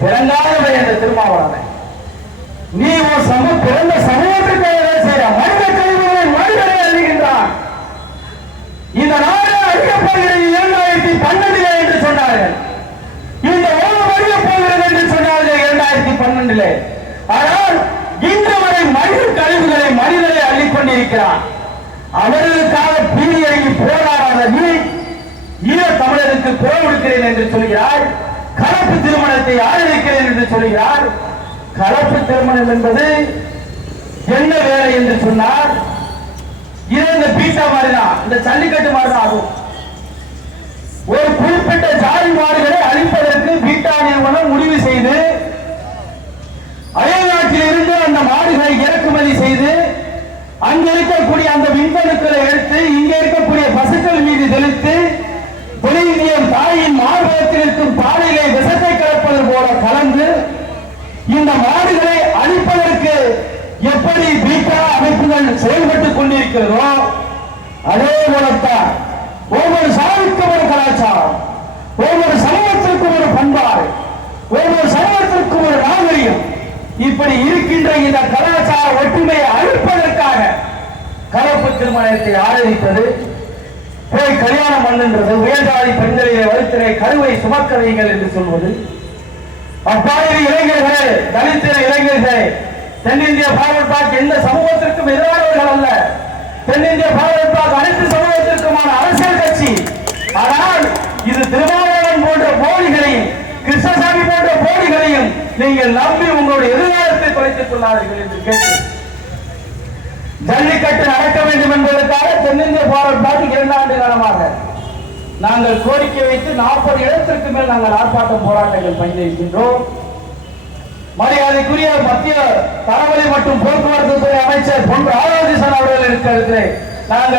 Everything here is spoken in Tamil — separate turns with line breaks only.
பிறந்தாதவை என்ற திருமாவளவன். நீ உன் சம பிறந்த சமூகத்திற்கு என்ன செய்ய மனித கழிவுகளை மனிதனை அழிகின்றான் இந்த நாடு அழிக்கப்படுகிறது இரண்டாயிரத்தி பன்னெண்டிலே என்று சொன்னார்கள். இந்த உலகம் அழிக்கப் போகிறது என்று சொன்னார்கள் இரண்டாயிரத்தி பன்னெண்டிலே. ஆனால் இன்று வரை மனித கழிவுகளை மனிதனை அள்ளிக் கொண்டிருக்கிறான். அவர்களுக்காக பீடி அழகி போராடாத நீ ஈழ தமிழருக்கு குரல் கொடுக்கிறேன் என்று சொல்கிறார் கலப்பு திருமணத்தை ஆதரிக்கிறேன் என்று சொல்கிறார்? கலப்பு திருமணம் என்பது என்ன வேலை என்று சொன்னார்? இது இந்த பீட்டா மாதிரி தான் இந்த ஜல்லிக்கட்டு மாதிரி ஆகும். ஒரு குறிப்பிட்ட ஜாதி மாடுகளை அழிப்பதற்கு பீட்டா நிறுவனம் முடிவு செய்து அயல்நாட்டில் இருந்து அந்த மாடுகளை இறக்குமதி செய்து அங்க இருக்கக்கூடிய அந்த விண்கணுக்களை எடுத்து இங்க இருக்கக்கூடிய பசுக்கள் மீது தெளித்து செயல்பட்டுக் கொண்டிருக்கிறதோ அதே போலத்தான் ஒவ்வொரு சாதிக்கும் ஒரு கலாச்சாரம் ஒவ்வொரு சமூகத்திற்கும் ஒரு பண்பாடு ஒவ்வொரு சமூகத்திற்கும் ஒரு நாகரிகம். இப்படி இருக்கின்ற இந்த கலாச்சார ஒற்றுமையை அழிப்பதற்காக கலப்பு திருமணத்தை ஆதரிப்பது போய் கல்யாணம் பண்ணுன்றது உயர்ஜாதி பெண்களிலே வயிற்றிலே கருவை சுமக்க வைங்கள் என்று சொல்வது. அப்பாவி இளைஞர்களே தலித்திர தென்னிந்திய பாரத் பாக் எந்த சமூகத்திற்கும் எதிரானவர்கள் அல்ல. தென்னிந்திய பாரத் பாக் அனைத்து சமூகத்திற்குமான அரசியல் கட்சி. ஆனால் இது திருமாவளவன் போன்ற போலிகளையும் கிருஷ்ணசாமி போன்ற போலிகளையும் நீங்கள் நம்பி உங்களுடைய எதிர்காலத்தை தொலைத்துக் கொள்ளாதீர்கள் என்று கேட்டு ஜல்லிக்கட்டு நடக்க வேண்டும் என்பதற்காக தென்னிந்திய பாரத் பாக் இரண்டு ஆண்டு காலமாக நாங்கள் கோரிக்கை வைத்து நாற்பது இடத்திற்கு மேல் நாங்கள் ஆர்ப்பாட்டம் போராட்டங்கள் பயணிக்கின்றோம் மரியாதைக்குரிய மத்திய தரவழி மற்றும் போக்குவரத்து துறை அமைச்சர் பொன் ராதாகிருஷ்ணன் அவர்கள் இருக்கிறது. நாங்கள்